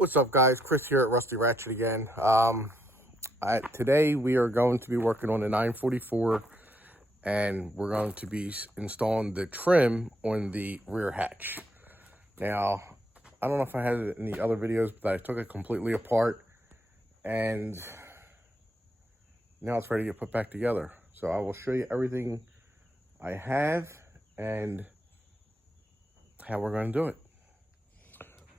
What's up, guys? Chris here at Rusty Ratchet again. Today we are going to be working on the 944, and we're going to be installing the trim on the rear hatch. Now, I don't know if I had it in the other videos, but I took it completely apart, and now it's ready to get put back together. So I will show you everything I have and how we're going to do it.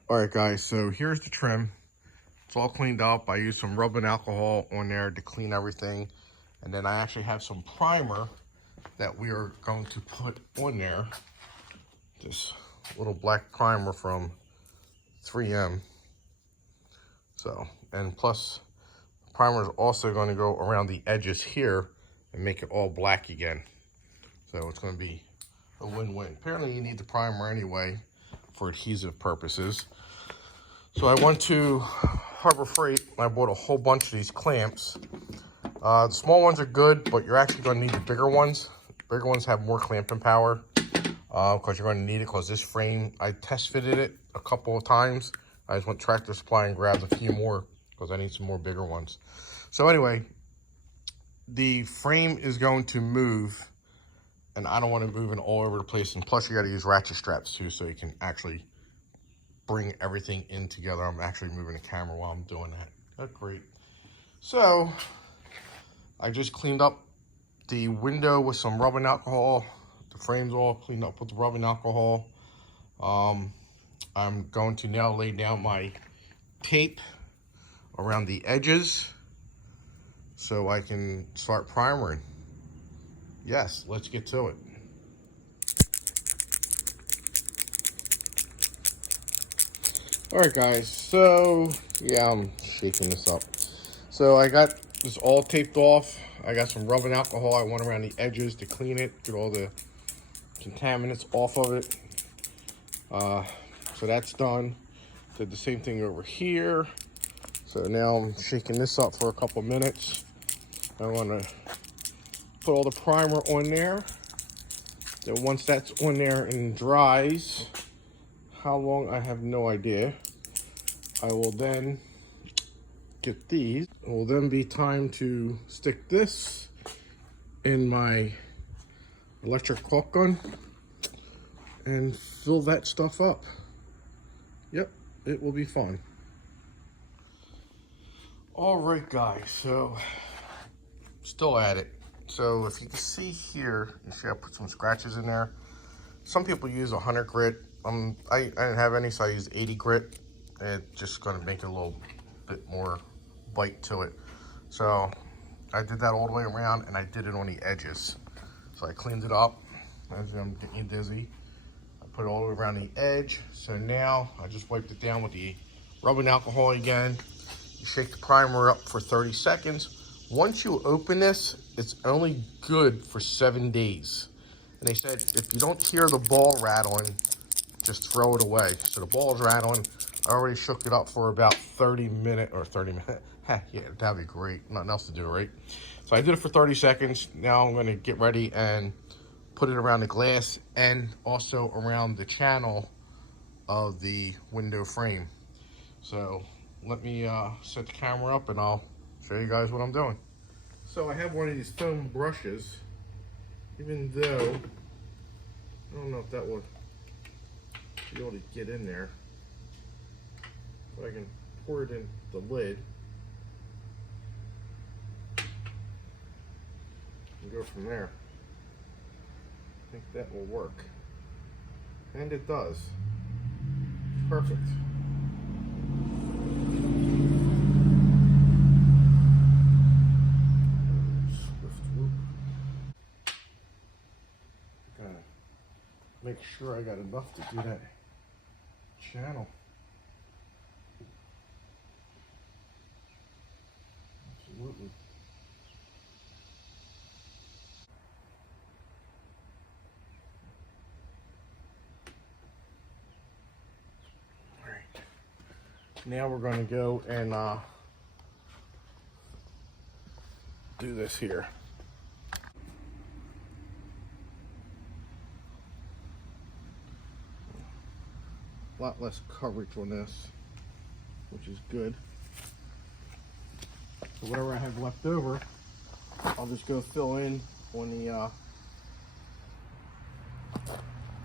All right, guys, so here's the trim. It's all cleaned up. I used some rubbing alcohol on there to clean everything. And then I actually have some primer that we are going to put on there. This little black primer from 3M. So, and plus, the primer is also going to go around the edges here and make it all black again. So it's going to be a win-win. Apparently you need the primer anyway for adhesive purposes. So I went to Harbor Freight and I bought a whole bunch of these clamps. The small ones are good, but you're actually going to need the bigger ones. The bigger ones have more clamping power because you're going to need it, because this frame, I test fitted it a couple of times. I just went Tractor Supply and grabbed a few more because I need some more bigger ones. So anyway, the frame is going to move, and I don't want to move it all over the place. And plus you got to use ratchet straps too, so you can actually bring everything in together. I'm actually moving the camera while I'm doing that. That's great. So I just cleaned up the window with some rubbing alcohol. The frame's all cleaned up with the rubbing alcohol. I'm going to now lay down my tape around the edges so I can start primering. Yes, let's get to it. All right, guys, so yeah, I'm shaking this up. So I got this all taped off. I got some rubbing alcohol. I went around the edges to clean it, get all the contaminants off of it. So that's done. Did the same thing over here. So now I'm shaking this up for a couple minutes. I want to put all the primer on there. Then once that's on there and dries, how long, I have no idea. I will then get these. It will then be time to stick this in my electric caulk gun and fill that stuff up. Yep, it will be fun. All right, guys, so still at it. So if you can see here, you see I put some scratches in there. Some people use 100 grit. I didn't have any, so I used 80 grit. It's just gonna make it a little bit more bite to it. So I did that all the way around, and I did it on the edges. So I cleaned it up. As I'm getting you dizzy, I put it all the way around the edge. So now I just wiped it down with the rubbing alcohol again. You shake the primer up for 30 seconds. Once you open this, it's only good for 7 days. And they said if you don't hear the ball rattling, just throw it away. So the ball's rattling. I already shook it up for about 30 minutes. Yeah, that'd be great. Nothing else to do, right? So I did it for 30 seconds. Now I'm gonna get ready and put it around the glass and also around the channel of the window frame. So let me set the camera up and I'll show you guys what I'm doing. So I have one of these foam brushes, even though I don't know if that would be able to get in there. So I can pour it in the lid and go from there. I think that will work. And it does. Perfect. Gotta make sure I got enough to do that channel. Absolutely. All right. Now we're going to go and do this here. A lot less coverage on this. which is good. So whatever I have left over, I'll just go fill in on the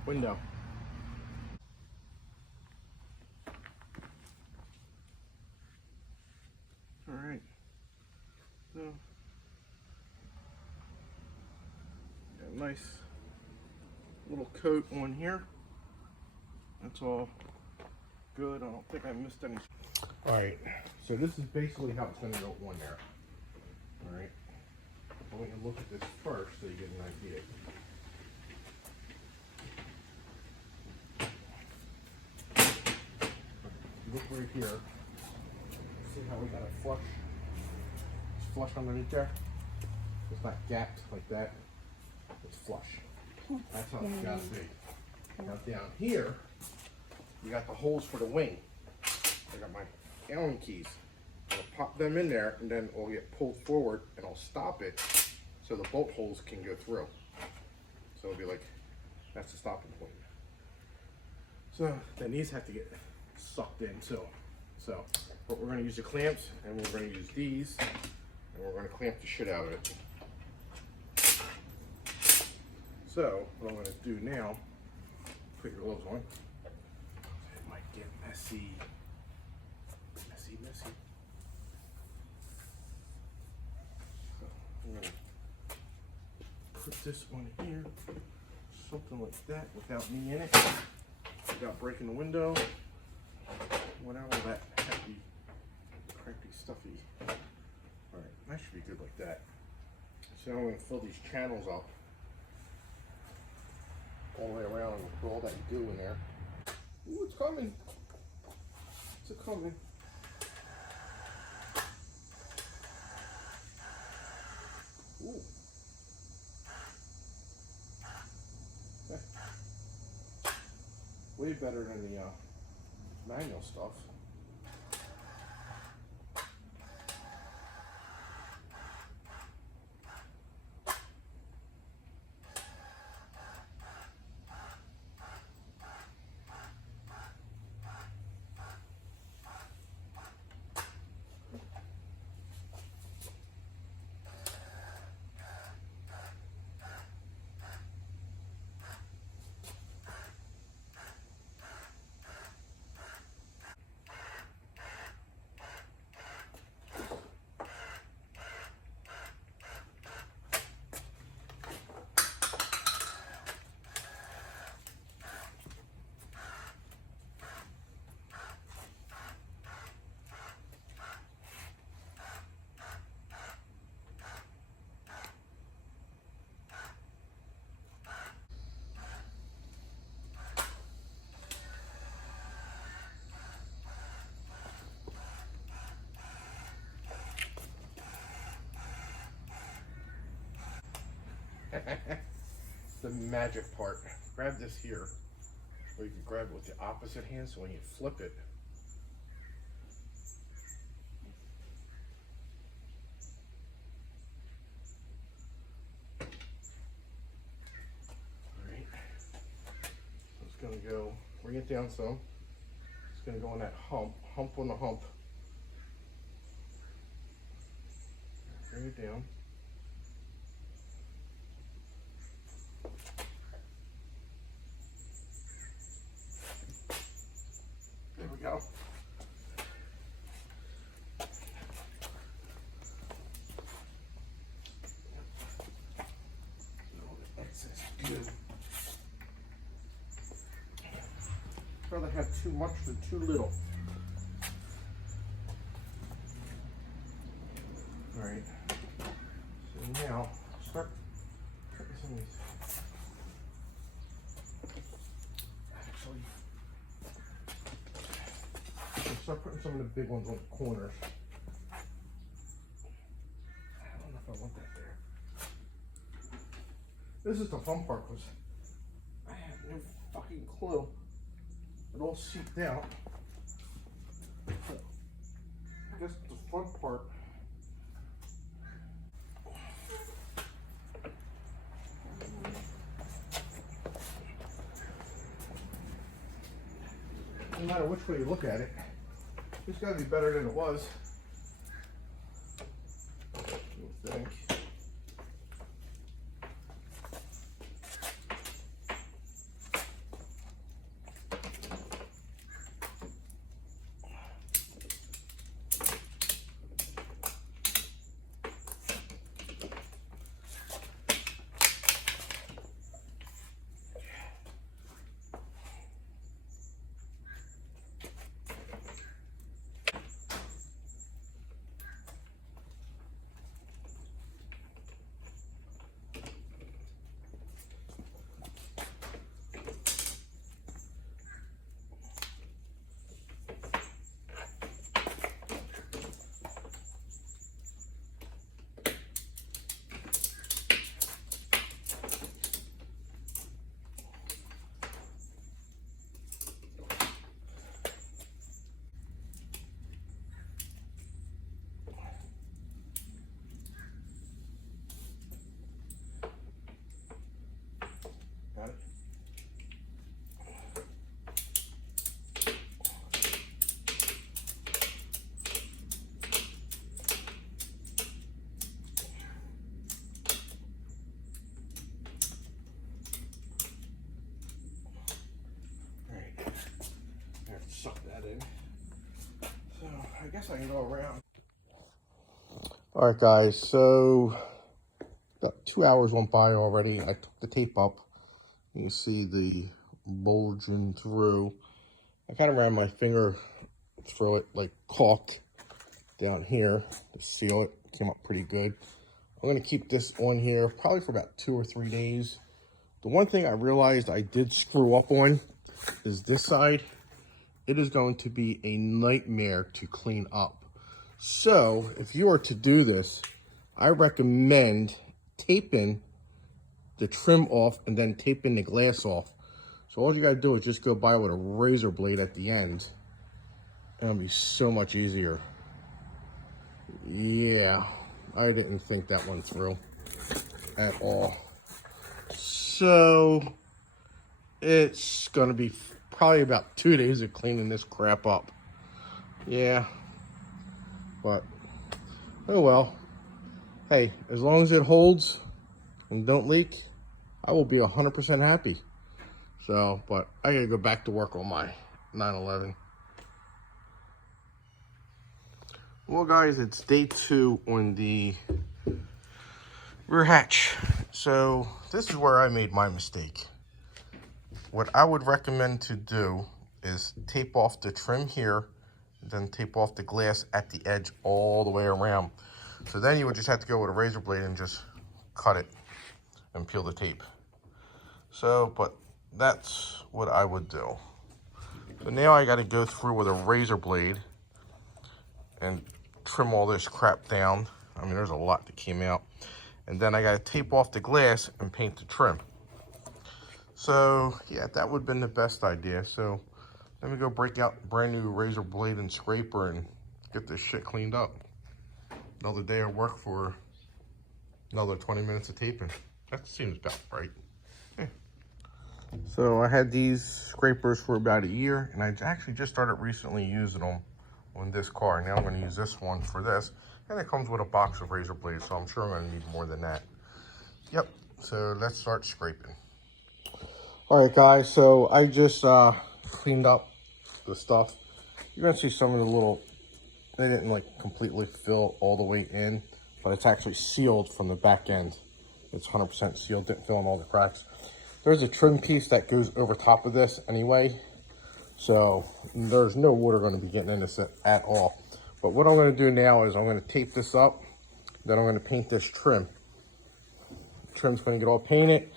window. All right. So, got a nice little coat on here. That's all good. I don't think I missed any. All right. So this is basically how it's going to go on there. All right. I want you to look at this first so you get an idea. Look right here. See how we got it flush? It's flush underneath there. It's not gapped like that. It's flush. That's how it's got to be. Now down here, you got the holes for the wing. I got my Allen keys. I'll pop them in there, and then it'll get pulled forward, and I'll stop it so the bolt holes can go through. So it'll be like, that's the stopping point. So then these have to get sucked in too. So, but we're going to use the clamps, and we're going to use these, and we're going to clamp the shit out of it. So what I'm going to do now, put your gloves on. It might get messy. Messy. So I'm going to put this on here, something like that, without me in it, without breaking the window, without all that heavy, crappy, stuffy. All right, that should be good like that. So I'm going to fill these channels up all the way around and put all that goo in there. Ooh, it's coming. It's coming. Ooh. Okay. Way better than the manual stuff. The magic part. Grab this here, or you can grab it with the opposite hand, so when you flip it, alright, so it's going to go, bring it down some, it's going to go on that hump on the hump, bring it down. There we go. Excess glue. I'd rather have too much than too little. All right. So now start putting some of these. Start putting some of the big ones on the corners. I don't know if I want that there. This is the fun part, because I have no fucking clue. It all seeped out. So, I guess the fun part. No matter which way you look at it, It's got to be better than it was. I think. Got it. Suck that in. So I guess I can go around. All right, guys. So about 2 hours went by already. I took the tape up. You can see the bulging through. I kind of ran my finger through it, like caulk down here to seal it. Came up pretty good. I'm going to keep this on here probably for about 2 or 3 days. The one thing I realized I did screw up on is this side. It is going to be a nightmare to clean up. So if you are to do this, I recommend taping the trim off and then taping the glass off. So all you gotta do is just go by with a razor blade at the end. And it'll be so much easier. Yeah, I didn't think that one through at all. So it's gonna be probably about 2 days of cleaning this crap up. Yeah, but oh well. Hey, as long as it holds and don't leak, I will be 100% happy. So, but I gotta go back to work on my 911. Well, guys, it's day 2 on the rear hatch. So this is where I made my mistake. What I would recommend to do is tape off the trim here, then tape off the glass at the edge all the way around. So then you would just have to go with a razor blade and just cut it and peel the tape. So, but that's what I would do. So now I got to go through with a razor blade and trim all this crap down. I mean, there's a lot that came out. And then I got to tape off the glass and paint the trim. So yeah, that would have been the best idea. So let me go break out a brand new razor blade and scraper and get this shit cleaned up. Another day of work for another 20 minutes of taping. That seems about right. Yeah. So I had these scrapers for about a year, and I actually just started recently using them on this car. Now I'm going to use this one for this, and it comes with a box of razor blades, so I'm sure I'm going to need more than that. Yep, so let's start scraping. All right, guys, so I just cleaned up the stuff. You're going to see some of the little, they didn't like completely fill all the way in, but it's actually sealed from the back end. It's 100% sealed, didn't fill in all the cracks. There's a trim piece that goes over top of this anyway, so there's no water going to be getting in this at all. But what I'm going to do now is I'm going to tape this up, then I'm going to paint this trim. The trim's going to get all painted,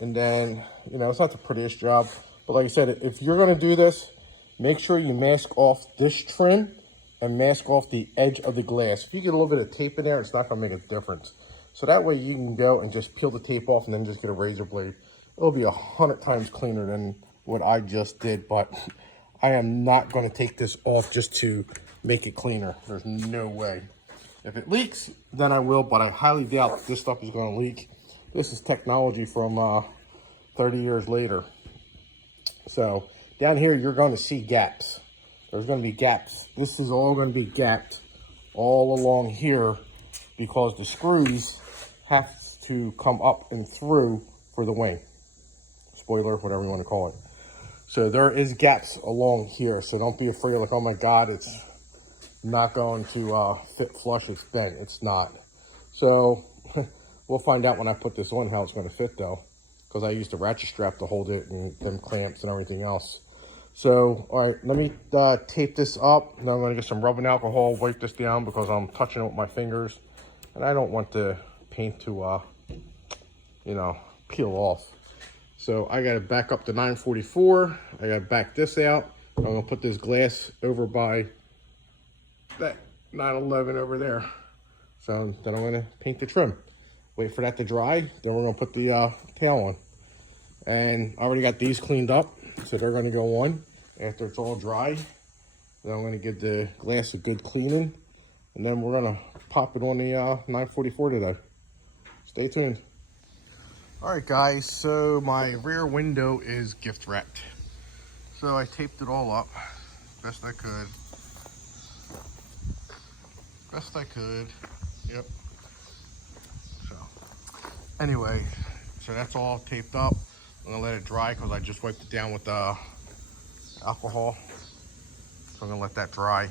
and then, you know, it's not the prettiest job, but like I said, if you're going to do this, make sure you mask off this trim and mask off the edge of the glass. If you get a little bit of tape in there, it's not going to make a difference. So that way you can go and just peel the tape off and then just get a razor blade. It'll be 100 times cleaner than what I just did, but I am not going to take this off just to make it cleaner. There's no way. If it leaks, then I will, but I highly doubt this stuff is going to leak. This is technology from 30 years later. So down here, you're going to see gaps. there's going to be gaps. This is all going to be gapped all along here because the screws have to come up and through for the wing. Spoiler, whatever you want to call it. So there is gaps along here. So don't be afraid like, oh my God, it's not going to fit flush. It's bent. It's not. So we'll find out when I put this on how it's going to fit though. Because I used a ratchet strap to hold it and them clamps and everything else. So, all right, let me tape this up. Now I'm going to get some rubbing alcohol, wipe this down because I'm touching it with my fingers. And I don't want the paint to, you know, peel off. So I got to back up to 944. I got to back this out. I'm going to put this glass over by that 911 over there. So then I'm going to paint the trim. Wait for that to dry. Then we're going to put the tail on. And I already got these cleaned up. So they're going to go on after it's all dry. Then I'm going to give the glass a good cleaning. And then we're going to pop it on the 944 today. Stay tuned. Alright guys, so my rear window is gift wrapped. So I taped it all up best I could. Best I could. Yep. So anyway, so that's all taped up. I'm gonna let it dry because I just wiped it down with alcohol. So I'm gonna let that dry.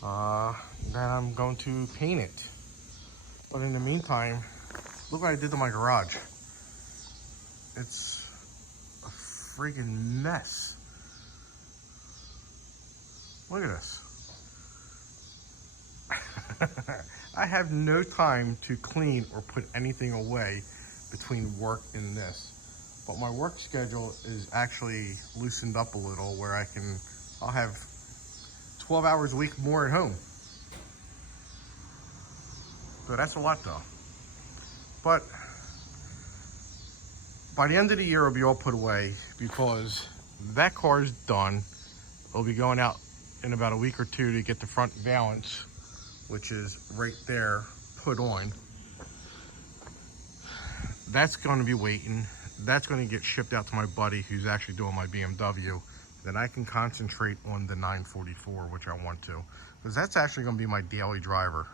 Then I'm going to paint it. But in the meantime, look what I did to my garage. It's a friggin' mess. Look at this. I have no time to clean or put anything away between work and this. But my work schedule is actually loosened up a little where I'll have 12 hours a week more at home. So that's a lot though. But by the end of the year, it'll be all put away because that car is done. It'll be going out in about a week or two to get the front valance, which is right there, put on. That's going to be waiting. That's going to get shipped out to my buddy who's actually doing my BMW. Then I can concentrate on the 944, which I want to, because that's actually going to be my daily driver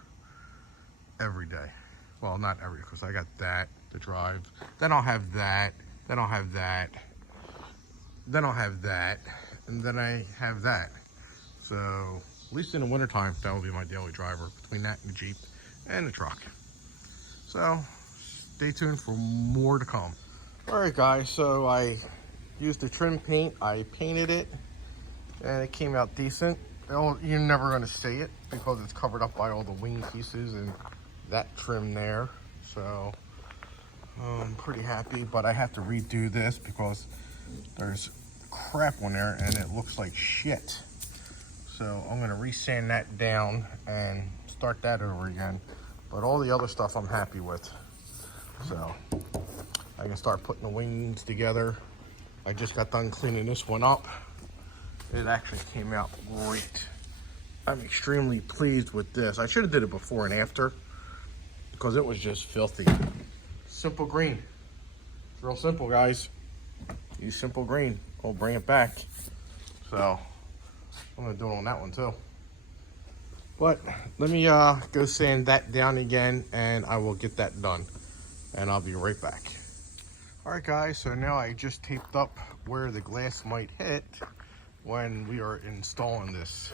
every day. Well, not every, because I got that to drive. Then I'll have that. Then I'll have that. Then I'll have that. And then I have that. So, at least in the wintertime, that will be my daily driver between that and the Jeep and the truck. So, stay tuned for more to come. Alright guys, so I used the trim paint. I painted it. And it came out decent. You're never going to see it because it's covered up by all the wing pieces and that trim there. So I'm pretty happy, but I have to redo this because there's crap on there and it looks like shit. So I'm going to resand that down and start that over again. But all the other stuff I'm happy with. So I can start putting the wings together. I just got done cleaning this one up. It actually came out great. I'm extremely pleased with this. I should have did it before and after because it was just filthy. Simple green. It's real simple, guys. Use simple green. I'll bring it back. So I'm gonna do it on that one too. But let me go sand that down again and I will get that done. And I'll be right back. All right, guys, so now I just taped up where the glass might hit when we are installing this.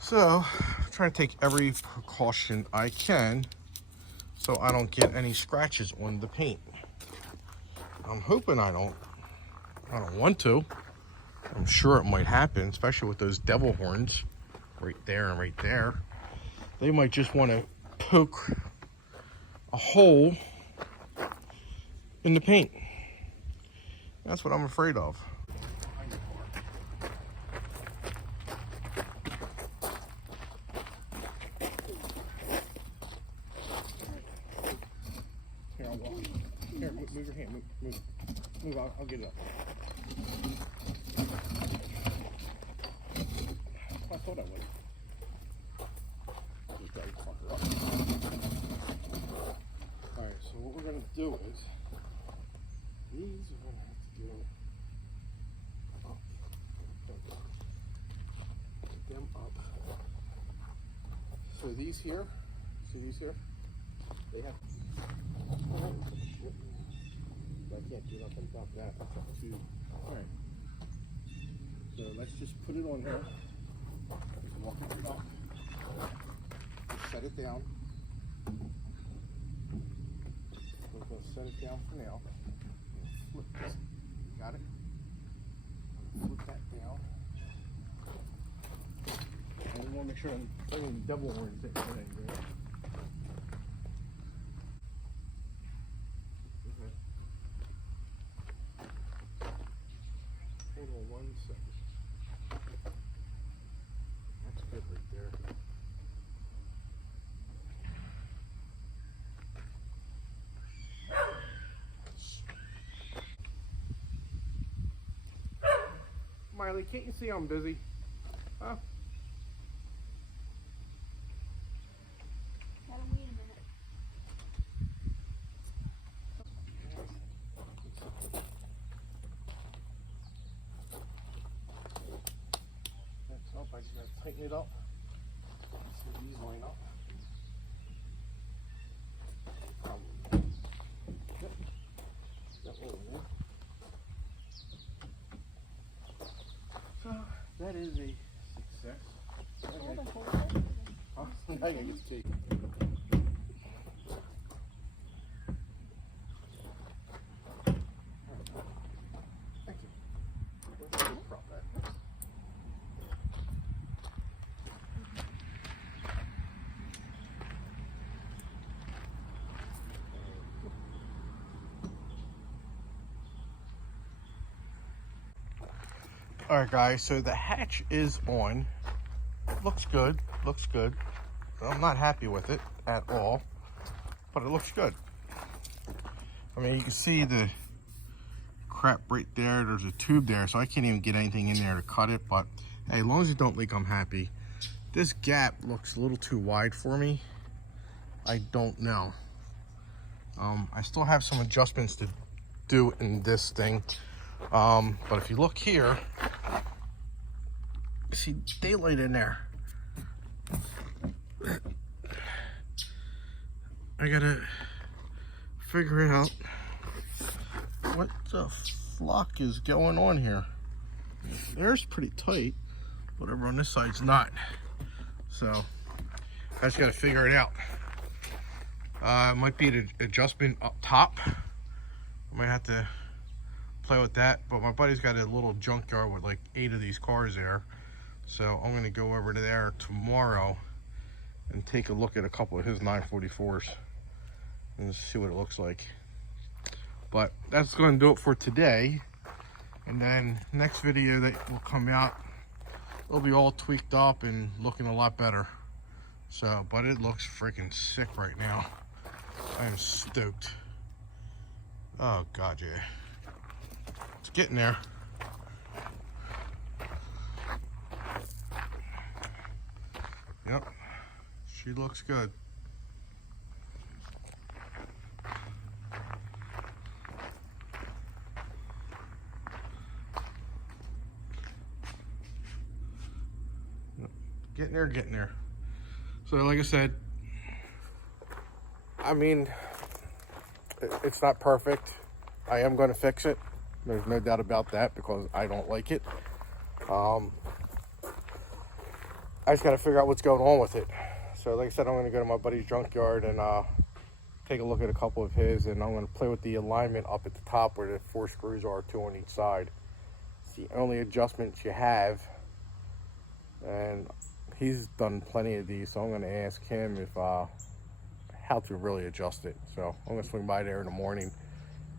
So, I'm trying to take every precaution I can so I don't get any scratches on the paint. I'm hoping I don't want to. I'm sure it might happen, especially with those devil horns right there and right there. They might just want to poke a hole in the paint. That's what I'm afraid of. Here, I'll walk. Here, move your hand. Move. I'll get it up. I thought I would. Just drag the fucker up. Alright, so what we're going to do is these are going to have to go up. So these here, see these here? They have, I can't do nothing about that. That's up to, all right. So let's just put it on here. Just walk it up. Just set it down. We're going to set it down for now. Flip this. Got it? Flip that down. And we want to make sure I'm bringing double horns in. Hold on 1 second. That's good right there. Miley, can't you see I'm busy? Huh? Gotta wait a minute. That's up. I just gotta tighten it up. So these line up. Yep. That one there. So that is a success. Hold it. Huh? I gotta get the tape. Thank you. Where's the prop at? All right, guys, so the hatch is on. Looks good, looks good. I'm not happy with it at all, but it looks good. I mean, you can see the crap right there. There's a tube there, so I can't even get anything in there to cut it, but hey, as long as it don't leak, I'm happy. This gap looks a little too wide for me. I don't know. I still have some adjustments to do in this thing. But if you look here, see daylight in there. I gotta figure it out. What the flock is going on here? There's pretty tight, but over on this side's not. So I just gotta figure it out. It might be an adjustment up top. I might have to play with that, but my buddy's got a little junkyard with like 8 of these cars there, so I'm gonna go over to there tomorrow and take a look at a couple of his 944s and see what it looks like. But that's going to do it for today, and then next video that will come out, it'll be all tweaked up and looking a lot better. So, but it looks freaking sick right now. I am stoked. Oh god, yeah, it's getting there. Yep, she looks good. Getting there, getting there. So like I said, I mean, it's not perfect. I am going to fix it. There's no doubt about that, because I don't like it. I just got to figure out what's going on with it. So like I said, I'm going to go to my buddy's junkyard and take a look at a couple of his, and I'm going to play with the alignment up at the top where the 4 screws are, 2 on each side. It's the only adjustments you have, and he's done plenty of these, so I'm going to ask him if how to really adjust it. So I'm going to swing by there in the morning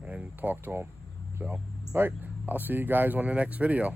and talk to him. So, all right, I'll see you guys on the next video.